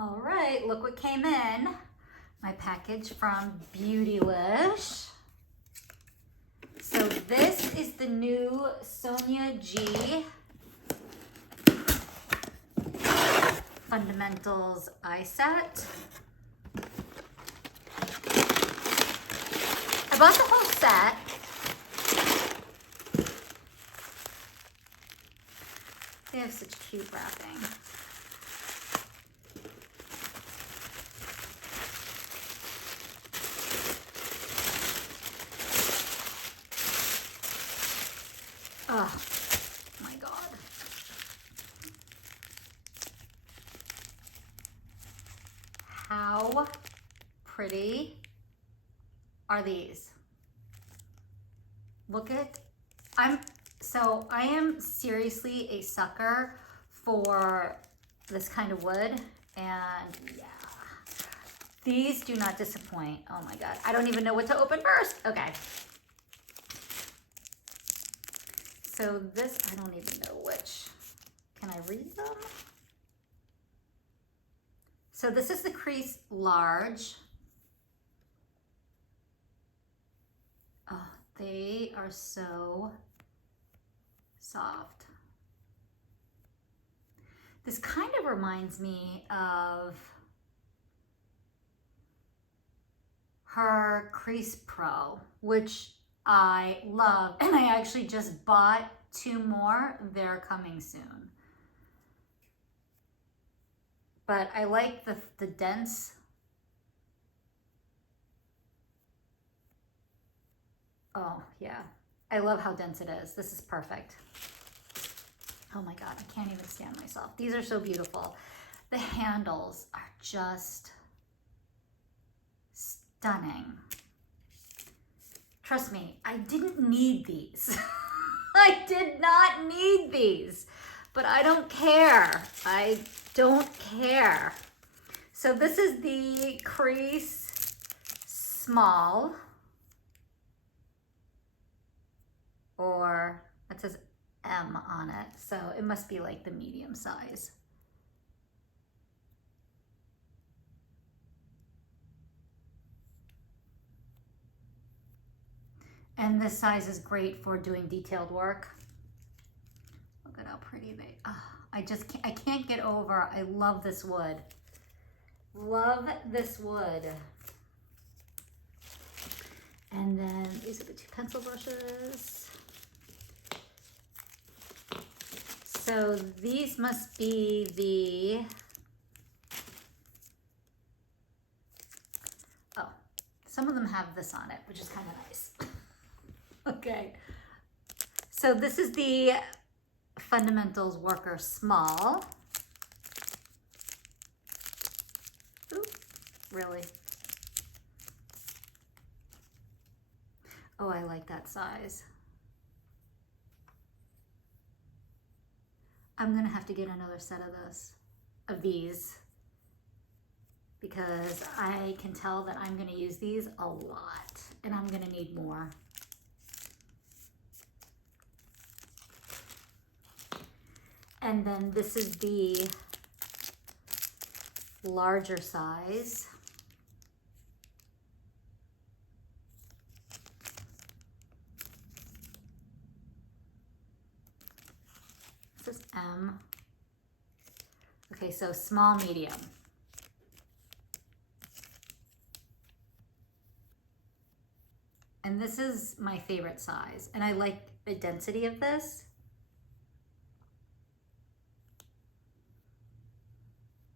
All right, look what came in. My package from Beautylish. So this is the new Sonia G Fundamentals eye set. I bought the whole set. They have such cute wrapping. Oh my God. How pretty are these? Look at, I am seriously a sucker for this kind of wood, and yeah, these do not disappoint. Oh my God, I don't even know what to open first. Okay. So this, I don't even know which. Can I read them? So this is the crease large. Oh, they are so soft. This kind of reminds me of her Crease Pro, which I love, and I actually just bought 2 more. They're coming soon. But I like the dense. Oh yeah, I love how dense it is. This is perfect. Oh my God, I can't even stand myself. These are so beautiful. The handles are just stunning. Trust me, I didn't need these. I did not need these, but I don't care. I don't care. So this is the crease small, or it says M on it, so it must be like the medium size. And this size is great for doing detailed work. Look at how pretty they, I can't get over, I love this wood. Love this wood. And then these are the 2 pencil brushes. So these must be the, oh, some of them have this on it, which is kind of nice. Okay, so this is the Fundamentals Worker Small. Ooh, really? Oh, I like that size. I'm gonna have to get another set of these, because I can tell that I'm gonna use these a lot, and I'm gonna need more. And then this is the larger size. This is M. Okay, so small, medium. And this is my favorite size. And I like the density of this.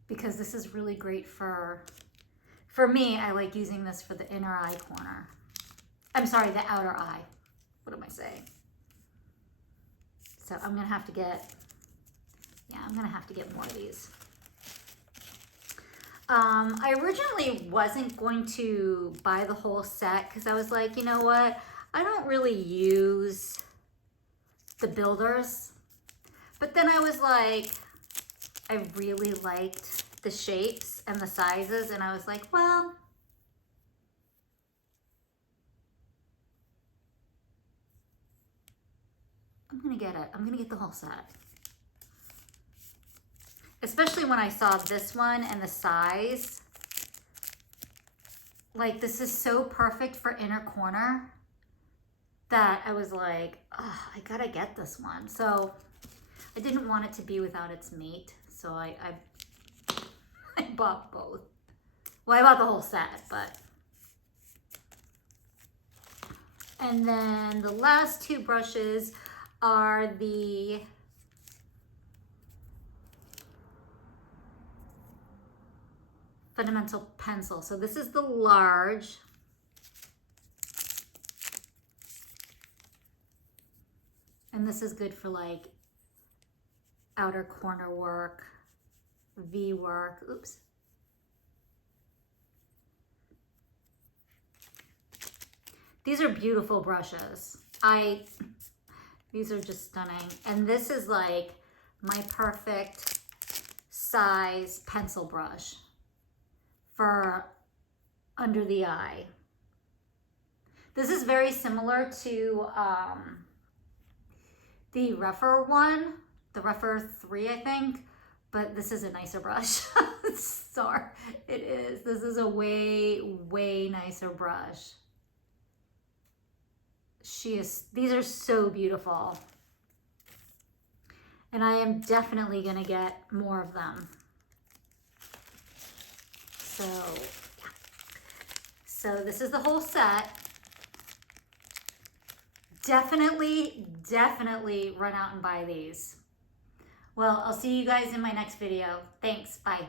Because this is really great for me, I like using this for the inner eye corner. I'm sorry, the outer eye. What am I saying? So I'm gonna have to get, I'm gonna have to get more of these. I originally wasn't going to buy the whole set because I was like, you know what? I don't really use the builders. But then I was like, I really liked the shapes and the sizes, and I was like, well, I'm gonna get it. I'm gonna get the whole set. especially when I saw this one and the size. Like, this is so perfect for inner corner that I was like, oh, I gotta get this one. So I didn't want it to be without its mate. So I bought both. Well, I bought the whole set, but. And then the last two brushes are the Fundamental Pencil. So this is the large. And this is good for like outer corner work, V work. Oops. These are beautiful brushes. These are just stunning. And this is like my perfect size pencil brush for under the eye. This is very similar to the rougher one, the rougher 3, I think, but this is a nicer brush. Sorry, it is. This is a way, way nicer brush. These are so beautiful. And I am definitely gonna get more of them. So, yeah. So this is the whole set. Definitely run out and buy these. Well, I'll see you guys in my next video. Thanks, bye.